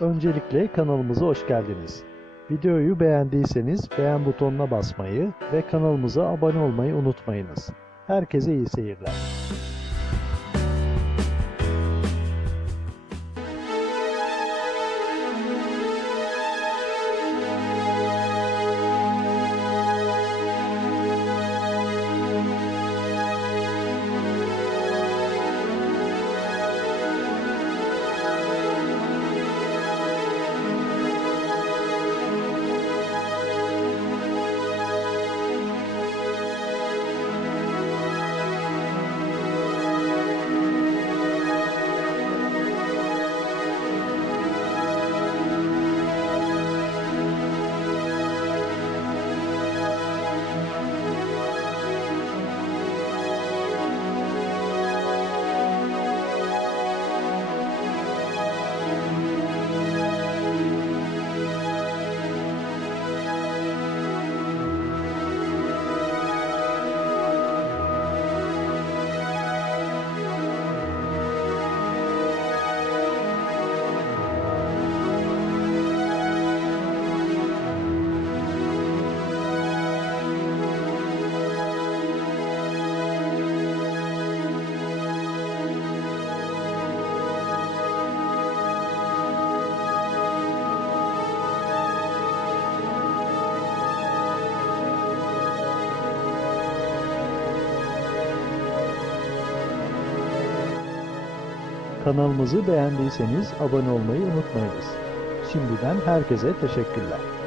Öncelikle kanalımıza hoş geldiniz. Videoyu beğendiyseniz beğen butonuna basmayı ve kanalımıza abone olmayı unutmayınız. Herkese iyi seyirler. Kanalımızı beğendiyseniz abone olmayı unutmayınız. Şimdiden herkese teşekkürler.